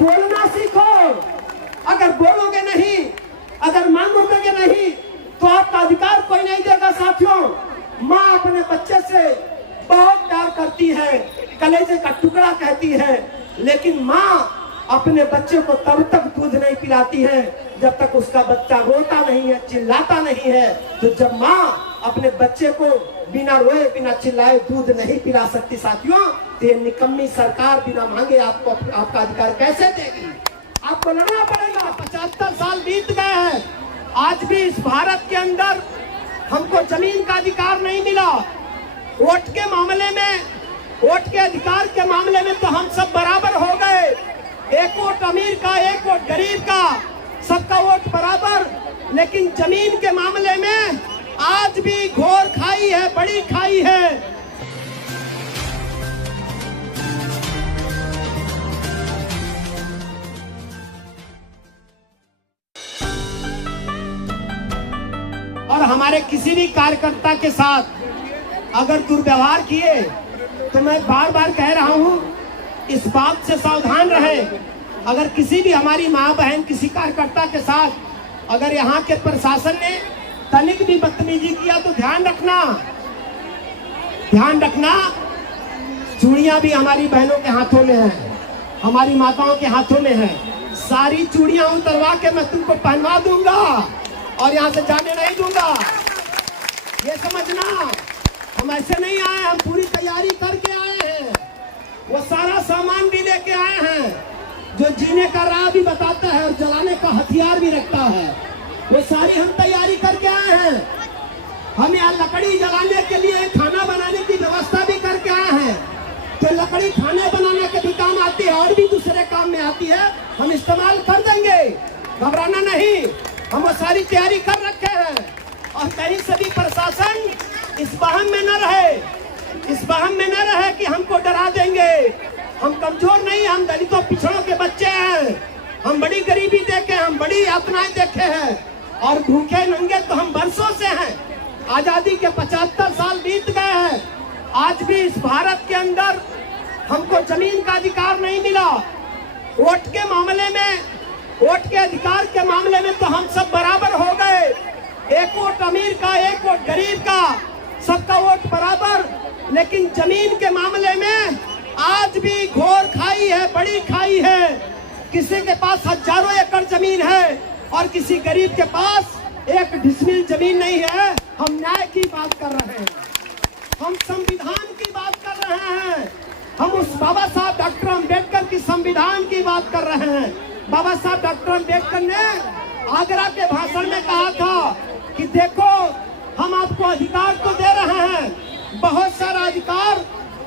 बोलना सीखो। अगर बोलोगे नहीं, अगर मांगोगे नहीं, तो आपका अधिकार कोई नहीं देगा। साथियों, माँ अपने बच्चे से बहुत प्यार करती है, कलेजे का टुकड़ा कहती है, लेकिन माँ अपने बच्चे को तब तक दूध नहीं पिलाती है जब तक उसका बच्चा रोता नहीं है, चिल्लाता नहीं है। तो जब माँ अपने बच्चे को बिना रोए बिना चिल्लाए दूध नहीं पिला सकती साथियों, तो ये निकम्मी सरकार बिना मांगे आपको आपका अधिकार कैसे देगी? आपको लड़ना पड़ेगा। 75 साल बीत गए हैं, आज भी इस भारत के अंदर हमको जमीन का अधिकार नहीं मिला। वोट के मामले में, वोट के अधिकार के मामले में तो हम सब बराबर हो गए। एक वोट अमीर का, एक वोट गरीब का, सबका वोट बराबर। लेकिन जमीन के मामले में आज भी घोर खाई है, बड़ी खाई है। और हमारे किसी भी कार्यकर्ता के साथ अगर दुर्व्यवहार किए तो मैं बार बार कह रहा हूं, इस बात से सावधान रहें। अगर किसी भी हमारी माँ बहन किसी कार्यकर्ता के साथ अगर यहाँ के प्रशासन ने तनिक भी बदतमीजी किया तो ध्यान रखना, चूड़ियां भी हमारी बहनों के हाथों में है, हमारी माताओं के हाथों में है। सारी चूड़ियां उतरवा के मैं तुमको पहनवा दूंगा और यहाँ से जाने नहीं दूंगा। ये समझना, हम ऐसे नहीं आए, हम पूरी तैयारी करके आए हैं। वो सारा सामान भी लेके आए हैं जो जीने का राह भी बताता है और जलाने का हथियार भी रखता है। वो सारी हम तैयारी करके आए हैं। हम यहाँ लकड़ी जलाने के लिए, खाना बनाने की व्यवस्था भी करके आए हैं। तो लकड़ी खाने बनाने के भी काम आती है और भी दूसरे काम में आती है, हम इस्तेमाल कर देंगे, घबराना नहीं। हम वो सारी तैयारी कर रखे हैं। और कहीं से भी प्रशासन इस वहम में न रहे कि हमको डरा देंगे। हम कमजोर नहीं, हम दलितों पिछड़ों के बच्चे हैं। हम बड़ी गरीबी देखे, हम बड़ी यातनाएं देखे हैं और भूखे नंगे तो हम बरसों से हैं। आजादी के 75 साल बीत गए हैं, आज भी इस भारत के अंदर हमको जमीन का अधिकार नहीं मिला। वोट के मामले में, वोट के अधिकार के मामले में तो हम सब बराबर हो गए। एक वोट अमीर का, एक वोट गरीब का, सबका वोट बराबर। लेकिन जमीन के मामले में आज भी घोर खाई है, बड़ी खाई है। किसी के पास हजारों एकड़ जमीन है और किसी गरीब के पास एक डिसमिल जमीन नहीं है। हम न्याय की बात कर रहे हैं, हम संविधान की बात कर रहे हैं, हम उस बाबा साहब डॉक्टर अम्बेडकर की संविधान की बात कर रहे हैं। बाबा साहब डॉक्टर अम्बेडकर ने आगरा के भाषण में कहा था कि देखो, हम आपको अधिकार तो दे रहे हैं, बहुत सारा अधिकार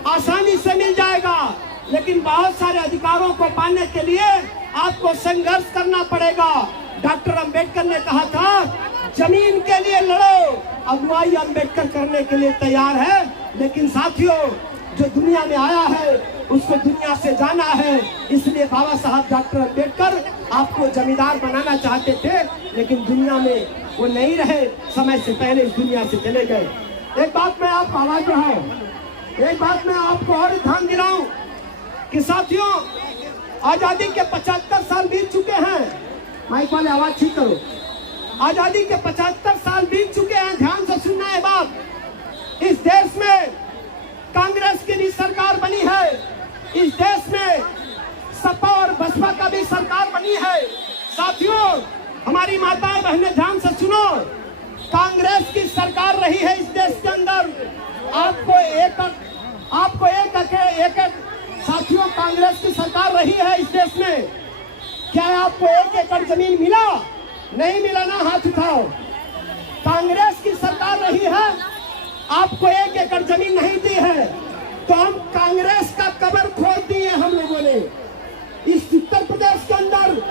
आसानी से मिल जाएगा, लेकिन बहुत सारे अधिकारों को पाने के लिए आपको संघर्ष करना पड़ेगा। डॉक्टर अम्बेडकर ने कहा था, जमीन के लिए लड़ो। अगुवाई अम्बेडकर करने के लिए तैयार है, लेकिन साथियों, जो दुनिया में आया है उसको दुनिया से जाना है। इसलिए बाबा साहब डॉक्टर अम्बेडकर आपको जमींदार बनाना चाहते थे, लेकिन दुनिया में वो नहीं रहे, समय से पहले इस दुनिया से चले गए। एक बात मैं आपको आवाज बढ़ाऊं, एक बात मैं आपको और ध्यान दिलाऊं कि साथियों, आजादी के 75 साल बीत चुके हैं। माइक वाले आवाज ठीक करो। आजादी के 75 साल बीत चुके हैं, ध्यान से सुनना है बात। इस देश में कांग्रेस की भी सरकार बनी है, इस देश में सपा और बसपा का भी सरकार बनी है। साथियों, हमारी माताएं बहनें ध्यान से सुनो, कांग्रेस की सरकार रही है इस देश के अंदर। आपको एक साथियों, कांग्रेस की सरकार रही है इस देश में। क्या आपको 1 एकड़ जमीन मिला? नहीं मिला ना, हाथ उठाओ। कांग्रेस की सरकार रही है, आपको 1 एकड़ जमीन नहीं दी है, तो हम कांग्रेस का कब्र खोद दिए हम लोगों ने। इस उत्तर प्रदेश के अंदर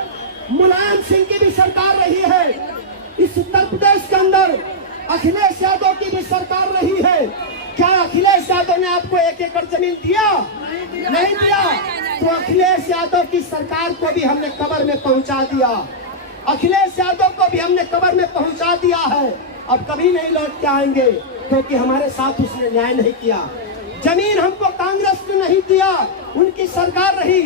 मुलायम सिंह की भी सरकार रही है, इस उत्तर प्रदेश के अंदर अखिलेश यादव की भी सरकार रही है। क्या अखिलेश यादव ने आपको 1 एकड़ जमीन दिया? नहीं दिया। तो अखिलेश यादव की सरकार को भी हमने कब्र में पहुंचा दिया, अखिलेश यादव को भी हमने कब्र में पहुंचा दिया है। अब कभी नहीं लौट के आएंगे, क्योंकि हमारे साथ उसने न्याय नहीं किया। जमीन हमको कांग्रेस ने नहीं दिया, उनकी सरकार रही।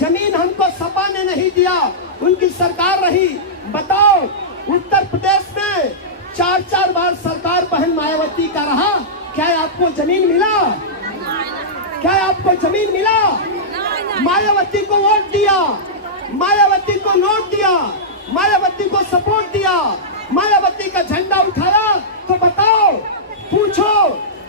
जमीन हमको सपा ने नहीं दिया? उनकी सरकार रही। बताओ, उत्तर प्रदेश में 4-4 बार सरकार बहन मायावती का रहा, क्या आपको जमीन मिला? क्या आपको जमीन मिला? मायावती को वोट दिया, मायावती को नोट दिया, मायावती को सपोर्ट दिया, मायावती का झंडा उठाया। तो बताओ, पूछो,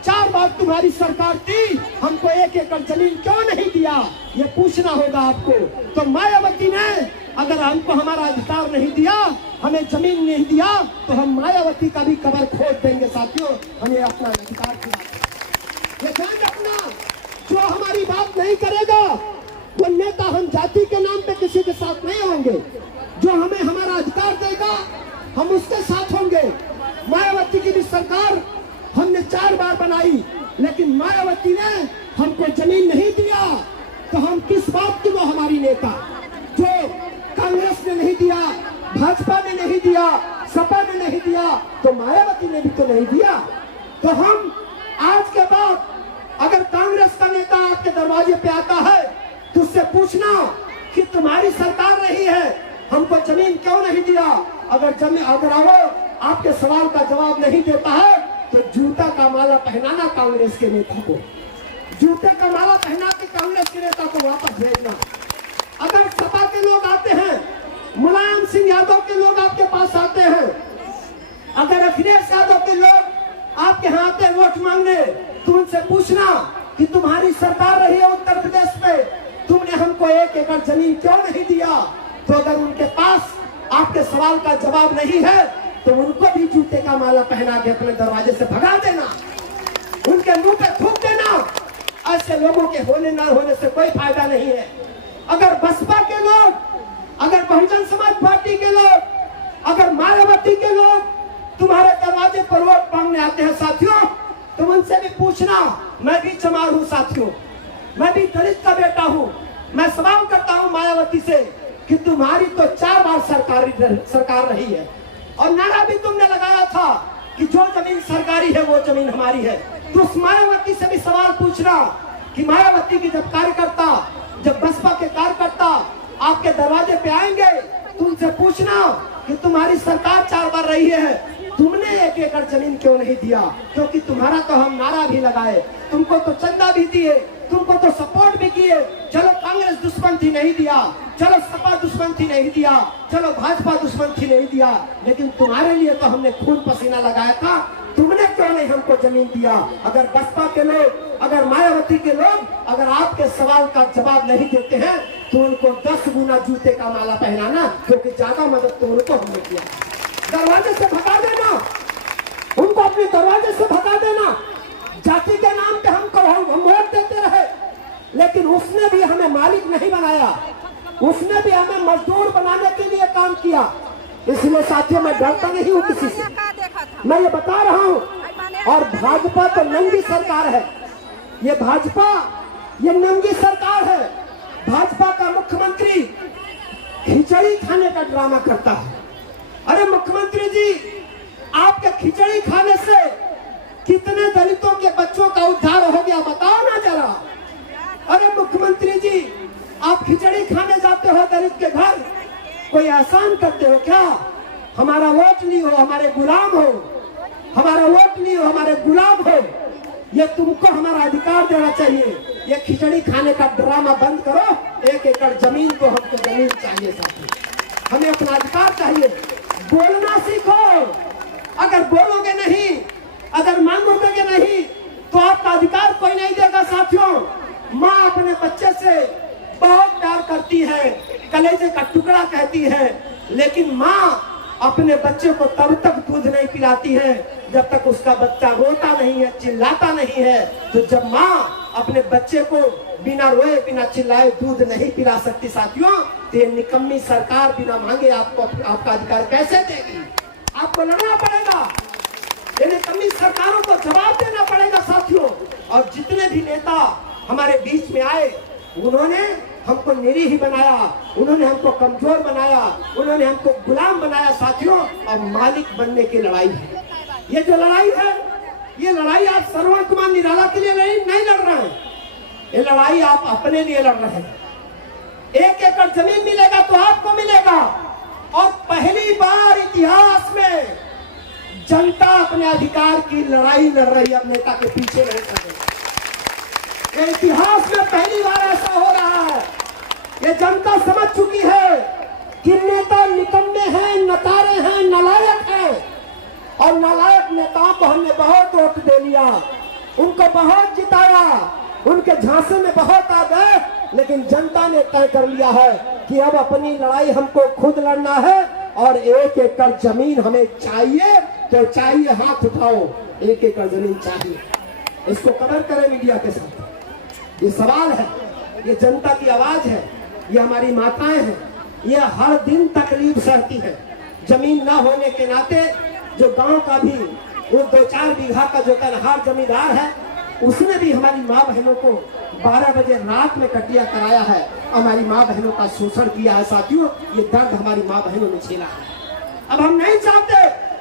4 बार तुम्हारी सरकार थी, हमको 1 एकड़ जमीन क्यों नहीं दिया? ये पूछना होगा आपको। तो मायावती ने अगर हमको हमारा अधिकार नहीं दिया, हमें जमीन नहीं दिया, तो हम मायावती का भी कब्र खोद देंगे साथियों। हमें अपना अधिकार ये ध्यान रखना, जो हमारी बात नहीं करेगा वो नेता, हम जाति के नाम पे किसी के साथ नहीं होंगे। जो हमें हमारा अधिकार देगा हम उसके साथ होंगे। मायावती की भी सरकार हमने 4 बार बनाई, लेकिन मायावती ने हमको जमीन नहीं दिया। तो हम किस बात की वो हमारी नेता? जो कांग्रेस ने नहीं दिया, भाजपा ने नहीं दिया, सपा ने नहीं दिया, तो मायावती ने भी तो नहीं दिया। तो हम आज के बाद अगर कांग्रेस का नेता आपके दरवाजे पे आता है तो उससे पूछना कि तुम्हारी सरकार रही है, हमको जमीन क्यों नहीं दिया? अगर वो आपके सवाल का जवाब नहीं देता है तो जूता का माला पहनाना कांग्रेस के नेता को, जूते का माला पहना के कांग्रेस के नेता को वापस भेजना। अगर सपा के लोग आते हैं, मुलायम सिंह यादव के लोग आपके पास आते हैं, अगर अखिलेश यादव के लोग आपके यहाँ आते हैं वोट मांगने, तो उनसे पूछना कि तुम्हारी सरकार रही है उत्तर प्रदेश में, तुमने हमको 1 एकड़ जमीन क्यों नहीं दिया? तो अगर उनके पास आपके सवाल का जवाब नहीं है तो उनको भी जूते का माला पहना के अपने दरवाजे से भगा देना, उनके मुंह पे थूक देना। ऐसे लोगों के होने ना होने से कोई फायदा नहीं है। अगर बसपा के लोग, अगर बहुजन समाज पार्टी के लोग, अगर मायावती के लोग तुम्हारे दरवाजे पर वोट मांगने आते हैं साथियों, तो उनसे भी पूछना। मैं भी चमार हूँ साथियों, मैं भी दलित का बेटा हूँ। मैं सवाल करता हूँ मायावती से कि तुम्हारी तो 4 बार सरकार रही है और नारा भी तुमने लगाया था कि जो जमीन सरकारी है वो जमीन हमारी है। तो उस मायावती से भी सवाल पूछना कि मायावती की जब कार्यकर्ता, जब बसपा के कार्यकर्ता आपके दरवाजे पे आएंगे तो उनसे पूछना कि तुम्हारी सरकार 4 बार रही है, तुमने 1 एकड़ जमीन क्यों नहीं दिया? क्योंकि तुम्हारा तो हम नारा भी लगाए, तुमको तो चंदा भी दिए, तुमको तो सपोर्ट भी किए। चलो कांग्रेस दुश्मन थी नहीं दिया, चलो सपा दुश्मन थी नहीं दिया, चलो भाजपा दुश्मन थी नहीं दिया, लेकिन तुम्हारे लिए तो हमने खून पसीना लगाया था, तुमने क्यों नहीं हमको जमीन दिया? अगर बसपा के लोग, अगर मायावती के लोग अगर आपके सवाल का जवाब नहीं देते हैं तो उनको 10 गुना जूते का माला पहनाना, क्योंकि ज्यादा मदद तो उनको हमने किया। दरवाजे से भगा देना, उनको अपने दरवाजे से भगा देना। जाति के नाम पे हमको हम वोट देते रहे, लेकिन उसने भी हमें मालिक नहीं बनाया, उसने भी हमें मजदूर बनाने के लिए काम किया। इसलिए साथियों मैं डरता नहीं हूँ किसी से, मैं ये बता रहा हूँ। और भाजपा तो नंगी सरकार है, ये भाजपा ये नंगी सरकार है। भाजपा का मुख्यमंत्री खिचड़ी खाने का ड्रामा करता है। अरे मुख्यमंत्री जी, आपके खिचड़ी खाने से कितने दलितों के बच्चों का उद्धार हो गया बताओ ना जरा। अरे मुख्यमंत्री जी, आप खिचड़ी खाने जाते हो दलित के घर, कोई एहसान करते हो क्या? हमारा वोट ली हो, हमारे गुलाम हो, हमारा वोट ली हो, हमारे गुलाम हो, ये तुमको हमारा अधिकार देना चाहिए। ये खिचड़ी खाने का ड्रामा बंद करो। 1 एकड़ जमीन को हमको जमीन चाहिए साथी, हमें अपना अधिकार चाहिए। बोलना सीखो, अगर बोलोगे नहीं, अगर मांगोगे नहीं तो आपका अधिकार कोई नहीं देगा साथियों। माँ अपने बच्चे से बहुत प्यार करती है, कलेजे का टुकड़ा कहती है, लेकिन माँ अपने बच्चे को तब तक दूध नहीं पिलाती है जब तक उसका बच्चा रोता नहीं है, चिल्लाता नहीं है। तो जब माँ अपने बच्चे को बिना रोए बिना चिल्लाए दूध नहीं पिला सकती साथियों, तो ये निकम्मी सरकार बिना मांगे आपको आपका अधिकार कैसे देगी? आपको लड़ना पड़ेगा, ये निकम्मी सरकारों को जवाब देना पड़ेगा साथियों। और जितने भी नेता हमारे बीच में आए, उन्होंने हमको निरीह ही बनाया, उन्होंने हमको कमजोर बनाया, उन्होंने हमको गुलाम बनाया साथियों। और मालिक बनने की लड़ाई है ये, जो लड़ाई है ये लड़ाई आप श्रवण कुमार निराला के लिए नहीं लड़ रहे हैं, ये लड़ाई आप अपने लिए लड़ रहे हैं। 1 एकड़ जमीन मिलेगा तो अपने अधिकार की लड़ाई लड़ रही है, अब नेता के पीछे नहीं खड़े। इतिहास में पहली बार ऐसा हो रहा है। ये जनता समझ चुकी है कि नेता निकम्मे हैं, नकारे हैं, नालायक हैं, और नालायक नेताओं को हमने बहुत वोट दे लिया, उनको बहुत जिताया, उनके झांसे में बहुत आ गए, लेकिन जनता ने तय कर लिया है कि अब अपनी लड़ाई हमको खुद लड़ना है और 1 एकड़ जमीन हमें चाहिए। तो चाहिए, हाथ उठाओ, 1 एकड़ जमीन चाहिए। इसको कवर करें मीडिया के साथ। ये सवाल है, ये जनता की आवाज है, ये हमारी माताएं हैं, ये हर दिन तकलीफ सहती है। जमीन न होने के नाते जो गांव का भी वो 2-4 बीघा का जो कनहार जमींदार है, उसने भी हमारी माँ बहनों को 12 बजे रात में कटिया कराया है, हमारी माँ बहनों का शोषण किया है। साथियों, ये दर्द हमारी माँ बहनों ने झेला है। अब हम नहीं चाहते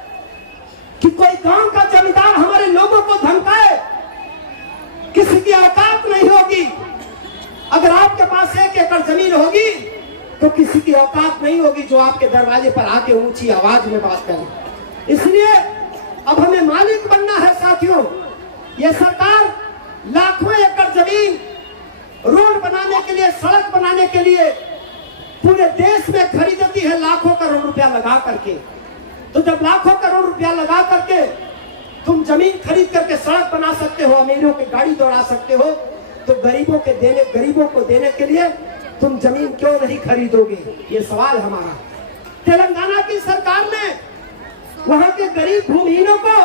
कि कोई गांव का जमींदार हमारे लोगों को धमकाए। किसी की औकात नहीं होगी। अगर आपके पास 1 एकड़ जमीन होगी तो किसी की औकात नहीं होगी जो आपके दरवाजे पर आके ऊंची आवाज में बात करे। इसलिए अब हमें मालिक बनना है। साथियों, ये सरकार लाखों एकड़ जमीन रोड बनाने के लिए, सड़क बनाने के लिए पूरे देश में खरीदती है, लाखों करोड़ रुपया लगा करके। तो जब लाखों करोड़ रुपया लगा करके तुम जमीन खरीद करके सड़क बना सकते हो, अमीरों की गाड़ी दौड़ा सकते हो, तो गरीबों को देने के लिए तुम जमीन क्यों नहीं खरीदोगे? ये सवाल हमारा। तेलंगाना की सरकार ने वहां के गरीब भूमिहीनों को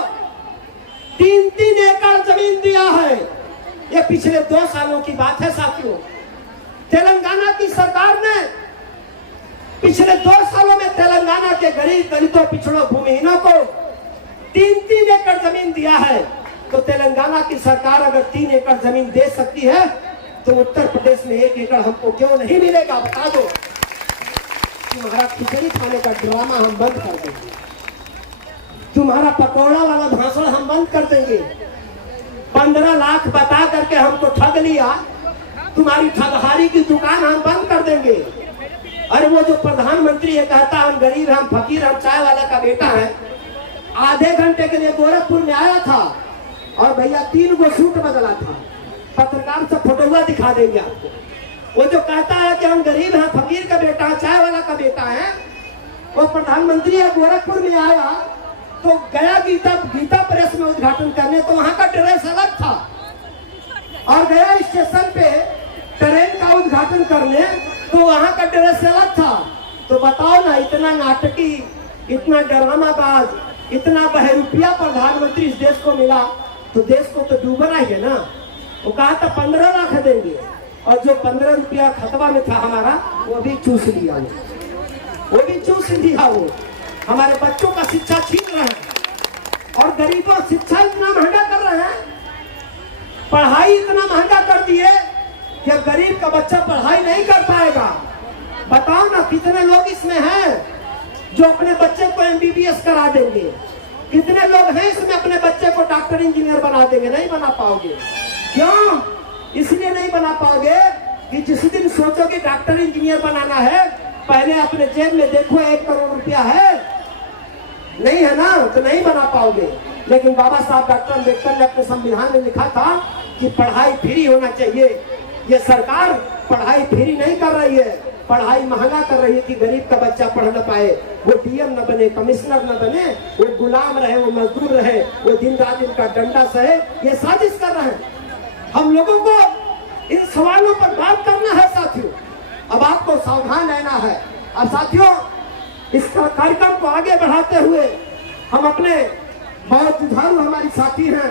3-3 एकड़ जमीन दिया है। ये पिछले 2 सालों की बात है साथियों। तेलंगाना की सरकार ने पिछले 2 सालों में तेलंगाना के गरीब, दलितों, पिछड़ों, भूमिहीनों को 3-3 एकड़ जमीन दिया है। तो तेलंगाना की सरकार अगर 3 एकड़ जमीन दे सकती है तो उत्तर प्रदेश में 1 एकड़ हमको क्यों नहीं मिलेगा? बता दो। तुम्हारा खिचड़ी खाने का ड्रामा हम बंद कर देंगे, तुम्हारा पकौड़ा वाला भाषण हम बंद कर देंगे। 15 लाख बता करके हमको ठग लिया, तुम्हारी ठगहारी की दुकान हम बंद कर देंगे। अरे वो जो प्रधानमंत्री है कहता हम गरीब, हम फकीर, हम चाय वाला का बेटा है, आधे घंटे के लिए गोरखपुर में आया था और भैया 3 गो सूट बदला था। पत्रकार से फोटोवा दिखा देंगे आपको। वो जो कहता है कि हम गरीब हैं, फकीर का बेटा है, चाय वाला का बेटा है, वो प्रधानमंत्री है, गोरखपुर में आया तो गया गीता प्रेस में उद्घाटन करने, तो वहां का ड्रेस अलग था, और गया स्टेशन पे ट्रेन का उद्घाटन करने तो वहां का ड्रेस अलग था। तो बताओ ना, इतना नाटकी, इतना ड्रामाबाज, इतना बहरूपिया प्रधानमंत्री इस देश को मिला तो देश को तो डूबना ही है ना। वो कहा था 15 लाख देंगे, और जो 15 रुपया खतवा में था हमारा वो भी चूस लिया, वो भी चूस लिया। वो हमारे बच्चों का शिक्षा छीन रहे हैं, और गरीबों शिक्षा इतना महंगा कर रहे हैं, पढ़ाई इतना महंगा कर दिए कि अब गरीब का बच्चा पढ़ाई नहीं कर पाएगा। बताओ ना, कितने लोग इसमें हैं जो अपने बच्चे को MBBS करा देंगे? कितने लोग हैं इसमें अपने बच्चे को डॉक्टर, इंजीनियर बना देंगे? नहीं बना पाओगे। क्यों? इसलिए नहीं बना पाओगे कि जिस दिन सोचोगे डॉक्टर, इंजीनियर बनाना है, पहले अपने जेब में देखो 1 करोड़ रुपया है, नहीं है ना, तो नहीं बना पाओगे। लेकिन बाबा साहब डॉक्टर अम्बेडकर ने अपने संविधान में लिखा था कि पढ़ाई फ्री होना चाहिए। ये सरकार पढ़ाई फ्री नहीं कर रही है, पढ़ाई महंगा कर रही है कि गरीब का बच्चा पढ़ न पाए, वो DM न बने, कमिश्नर न बने, वो गुलाम रहे, वो मजदूर रहे, वो दिन रात इनका डंडा सहे। ये साजिश कर रहे हैं। हम लोगों को इन सवालों पर बात करना है साथियों। अब आपको सावधान रहना है। और साथियों, इस कार्यक्रम को आगे बढ़ाते हुए हम अपने बहुत जुझारू हमारी साथी हैं